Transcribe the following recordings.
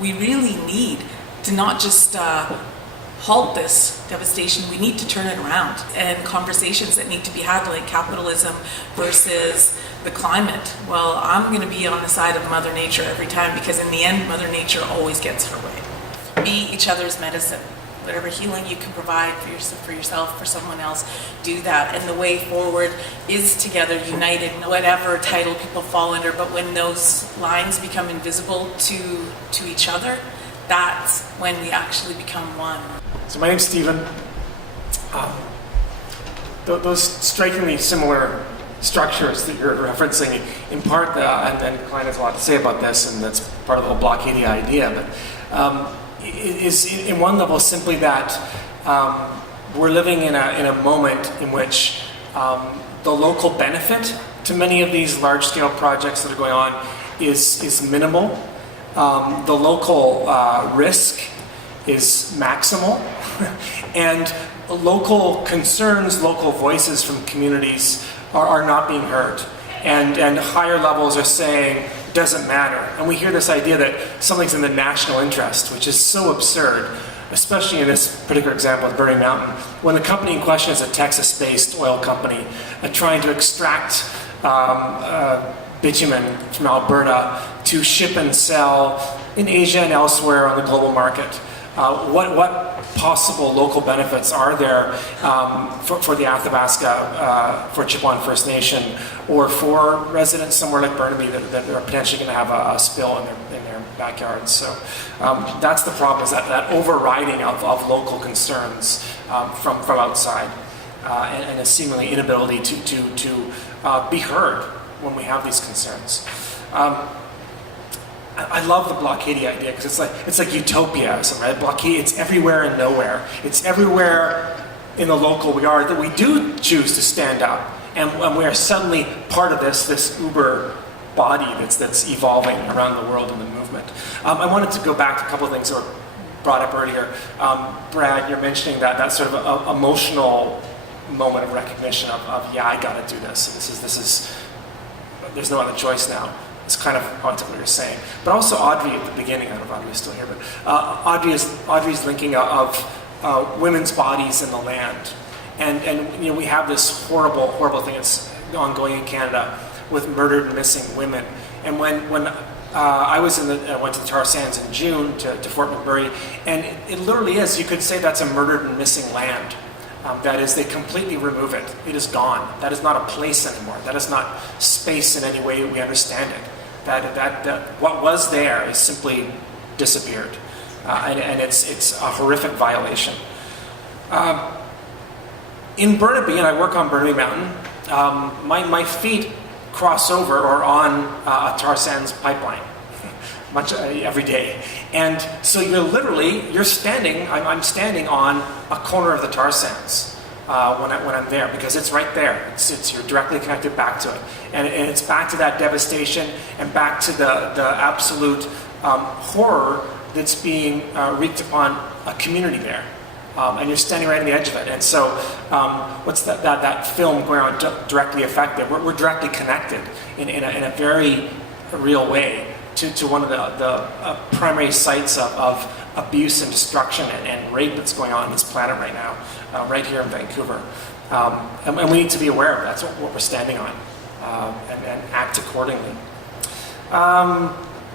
We really need to not just halt this devastation, we need to turn it around. And conversations that need to be had, like capitalism versus the climate. Well, I'm going to be on the side of Mother Nature every time, because in the end, Mother Nature always gets her way. Be each other's medicine. Whatever healing you can provide for yourself, for someone else, do that. And the way forward is together, united, whatever title people fall under. But when those lines become invisible to each other, that's when we actually become one. So my name's Stephen. Those strikingly similar structures that you're referencing, in part, and Klein has a lot to say about this, and that's part of the whole blockadia idea, but is in one level simply that we're living in a moment in which the local benefit to many of these large-scale projects that are going on is minimal. The local risk is maximal, and local concerns, local voices from communities are not being heard. And higher levels are saying, it doesn't matter. And we hear this idea that something's in the national interest, which is so absurd, especially in this particular example of Burning Mountain, when the company in question is a Texas-based oil company trying to extract bitumen from Alberta to ship and sell in Asia and elsewhere on the global market. What possible local benefits are there for the Athabasca, for Chippewa First Nation, or for residents somewhere like Burnaby that are potentially going to have a spill in their backyards? So that's the problem, is that overriding of local concerns from outside, and a seemingly inability to be heard when we have these concerns. I love the blockadia idea, because it's like utopiaism, right? Blockade, it's everywhere and nowhere. It's everywhere in the local we are that we do choose to stand up, and we are suddenly part of this uber body that's evolving around the world in the movement. I wanted to go back to a couple of things that were brought up earlier. Brad, you're mentioning that sort of emotional moment of recognition of yeah, I got to do this. This is there's no other choice now. It's kind of onto what you're saying. But also Audrey at the beginning, I don't know if Audrey's still here, but Audrey's linking of women's bodies in the land. And we have this horrible thing that's ongoing in Canada with murdered and missing women. And when I went to the tar sands in June to Fort McMurray, and it literally is, you could say that's a murdered and missing land. That is, they completely remove it. It is gone. That is not a place anymore. That is not space in any way we understand it. That what was there is simply disappeared, and it's a horrific violation. In Burnaby, and I work on Burnaby Mountain, my feet cross over or on a tar sands pipeline every day, and so you're standing. I'm standing on a corner of the tar sands when I'm there, because it's right there. You're directly connected back to it, and it's back to that devastation and back to the absolute horror that's being wreaked upon a community there. And you're standing right on the edge of it. And so what's that film going on directly affected? We're directly connected in a very real way to one of the primary sites of abuse and destruction and rape that's going on this planet right now, right here in Vancouver. And we need to be aware of that. That's what we're standing on, and act accordingly.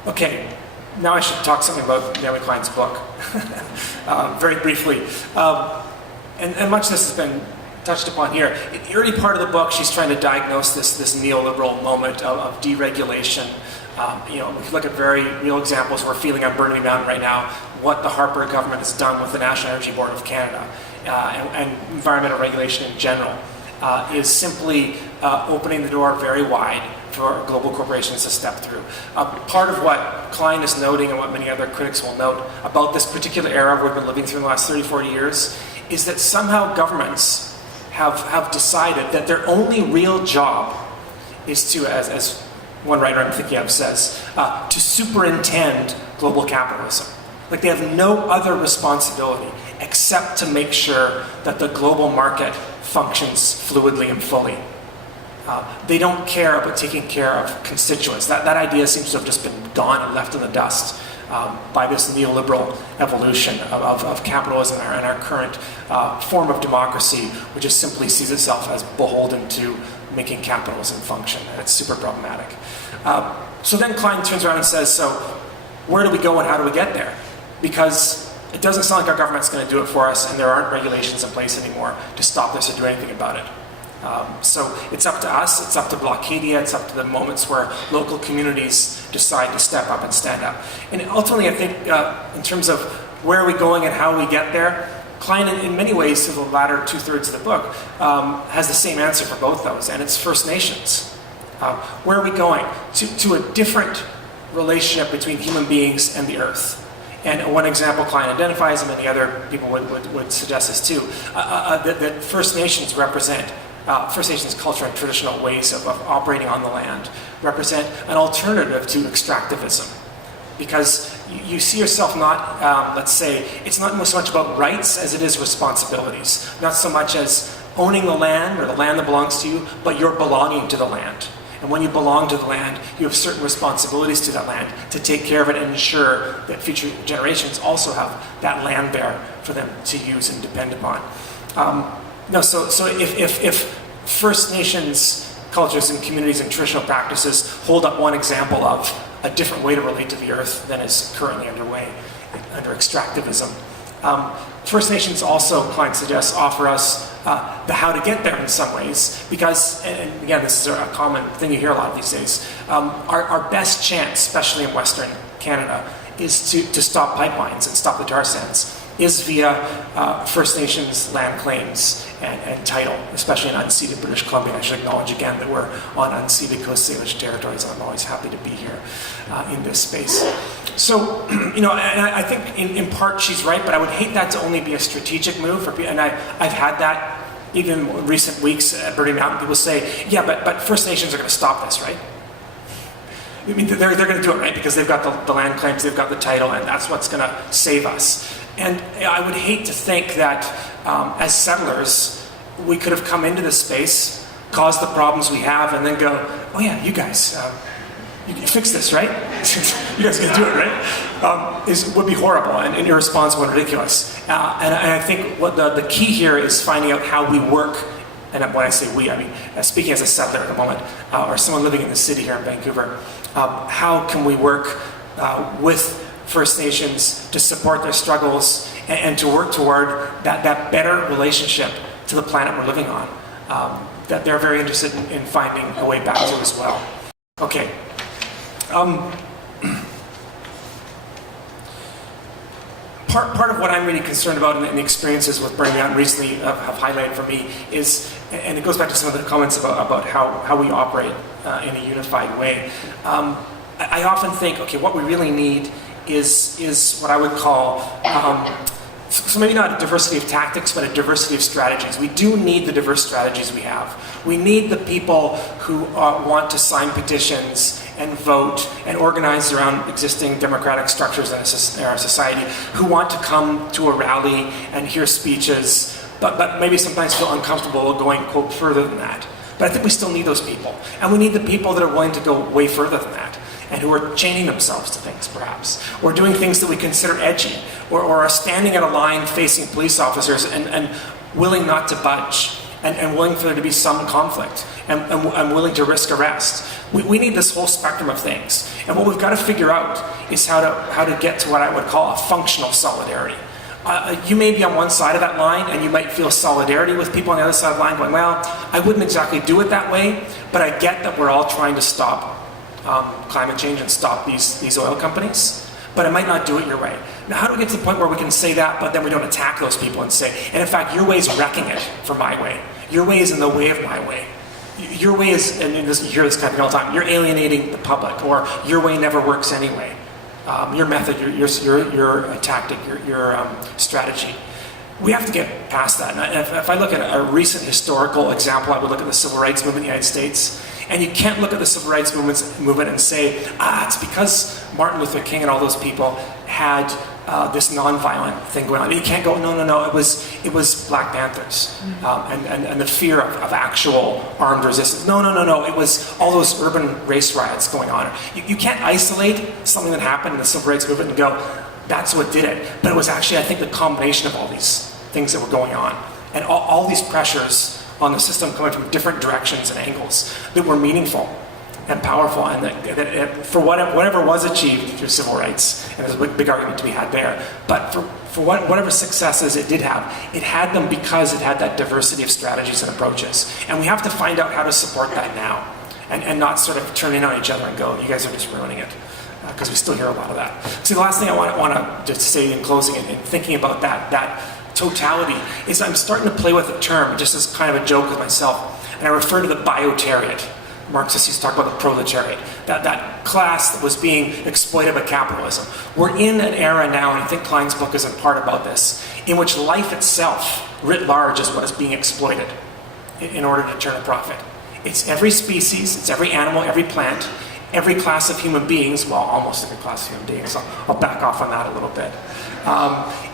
Okay. Now I should talk something about Naomi Klein's book, very briefly. And much of this has been touched upon here. In the early part of the book, she's trying to diagnose this neoliberal moment of deregulation. If you look at very real examples, we're feeling on Burnaby Mountain right now, what the Harper government has done with the National Energy Board of Canada and environmental regulation in general is simply opening the door very wide for global corporations to step through. Part of what Klein is noting, and what many other critics will note about this particular era we've been living through in the last 30, 40 years, is that somehow governments have decided that their only real job is to, as one writer I'm thinking of says, to superintend global capitalism. Like, they have no other responsibility except to make sure that the global market functions fluidly and fully. They don't care about taking care of constituents. That idea seems to have just been gone and left in the dust by this neoliberal evolution of capitalism and our current form of democracy, which just simply sees itself as beholden to making capitalism function, and it's super problematic. So then Klein turns around and says, so where do we go and how do we get there? Because it doesn't sound like our government's going to do it for us, and there aren't regulations in place anymore to stop this or do anything about it. So it's up to us, it's up to Blockadia, it's up to the moments where local communities decide to step up and stand up. And ultimately, I think, in terms of where are we going and how we get there, Klein, in many ways, to the latter two-thirds of the book, has the same answer for both those, and it's First Nations. Where are we going? To a different relationship between human beings and the earth. And one example Klein identifies, and many other people would suggest this too, that First Nations represent, First Nations culture and traditional ways of operating on the land represent an alternative to extractivism. Because you see yourself not, let's say, it's not so much about rights as it is responsibilities. Not so much as owning the land or the land that belongs to you, but you're belonging to the land. And when you belong to the land, you have certain responsibilities to that land to take care of it and ensure that future generations also have that land there for them to use and depend upon. So if First Nations cultures and communities and traditional practices hold up one example of a different way to relate to the earth than is currently underway under extractivism. First Nations also, Klein suggests, offer us the how to get there in some ways, because, and again, this is a common thing you hear a lot of these days, our best chance, especially in Western Canada, is to stop pipelines and stop the tar sands, is via First Nations land claims and title, especially in unceded British Columbia. I should acknowledge again that we're on unceded Coast Salish territories, and I'm always happy to be here in this space. So, and I think in part she's right, but I would hate that to only be a strategic move for people, and I've had that even in recent weeks at Birdie Mountain. People say, yeah, but First Nations are going to stop this, right? I mean, they're going to do it, right? Because they've got the land claims, they've got the title, and that's what's going to save us. And I would hate to think that as settlers, we could have come into this space, caused the problems we have, and then go, oh yeah, you guys, you fix this, right? You guys can do it, right? Would be horrible and irresponsible and ridiculous. And I think what the key here is finding out how we work. And when I say we, I mean, speaking as a settler at the moment, or someone living in the city here in Vancouver, how can we work with First Nations to support their struggles and to work toward that better relationship to the planet we're living on, that they're very interested in finding a way back to as well. Okay. Part of what I'm really concerned about and the experiences with Burning Out recently have highlighted for me is, and it goes back to some of the comments about how we operate in a unified way. I often think, okay, what we really need is what I would call, so maybe not a diversity of tactics, but a diversity of strategies. We do need the diverse strategies we have. We need the people who want to sign petitions and vote and organize around existing democratic structures in our society, who want to come to a rally and hear speeches, but maybe sometimes feel uncomfortable going, quote, further than that. But I think we still need those people. And we need the people that are willing to go way further than that, and who are chaining themselves to things, perhaps, or doing things that we consider edgy, or are standing at a line facing police officers and willing not to budge, and willing for there to be some conflict, and willing to risk arrest. We need this whole spectrum of things. And what we've got to figure out is how to get to what I would call a functional solidarity. You may be on one side of that line, and you might feel solidarity with people on the other side of the line going, well, I wouldn't exactly do it that way, but I get that we're all trying to stop climate change and stop these oil companies, but I might not do it your way. Now, how do we get to the point where we can say that, but then we don't attack those people and say, and in fact, your way is wrecking it for my way. Your way is in the way of my way. Your way is, and you hear this kind of thing all the time, you're alienating the public, or your way never works anyway. Your method, your tactic, your strategy. We have to get past that. And if I look at a recent historical example, I would look at the Civil Rights Movement in the United States. And you can't look at the Civil Rights Movement and say, it's because Martin Luther King and all those people had this non-violent thing going on. You can't go, no, it was Black Panthers and the fear of actual armed resistance. No, it was all those urban race riots going on. You can't isolate something that happened in the civil rights movement and go, that's what did it. But it was actually, I think, the combination of all these things that were going on and all these pressures on the system coming from different directions and angles that were meaningful and powerful, and that for whatever was achieved through civil rights, and there's a big argument to be had there, but for whatever successes it did have, it had them because it had that diversity of strategies and approaches. And we have to find out how to support that now, and not sort of turn in on each other and go, you guys are just ruining it, because we still hear a lot of that. See, the last thing I want to just say in closing, and thinking about that totality, is I'm starting to play with a term, just as kind of a joke with myself, and I refer to the biotariat. Marxists used to talk about the proletariat, that class that was being exploited by capitalism. We're in an era now, and I think Klein's book is in part about this, in which life itself, writ large, is what is being exploited in order to turn a profit. It's every species, it's every animal, every plant, every class of human beings, well, almost every class of human beings. I'll back off on that a little bit.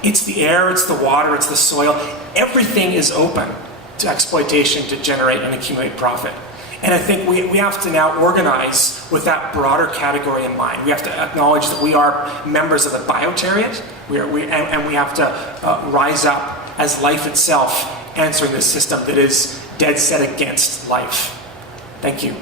It's the air, it's the water, it's the soil. Everything is open to exploitation to generate and accumulate profit. And I think we have to now organize with that broader category in mind. We have to acknowledge that we are members of the biotariat, and we have to rise up as life itself, answering this system that is dead set against life. Thank you.